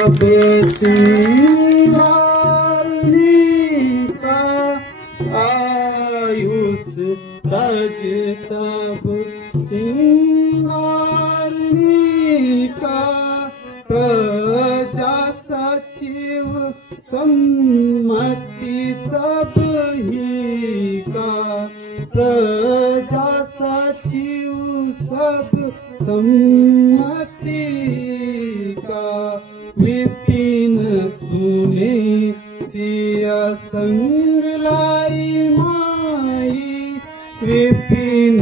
बेसिंगारनी का आयुष तज तब सिंगारनी का प्रजा सचिव सम्मति सब ही का प्रजा सचिव सब सम्मति का विपिन सुने सिया संग लाई माई विपिन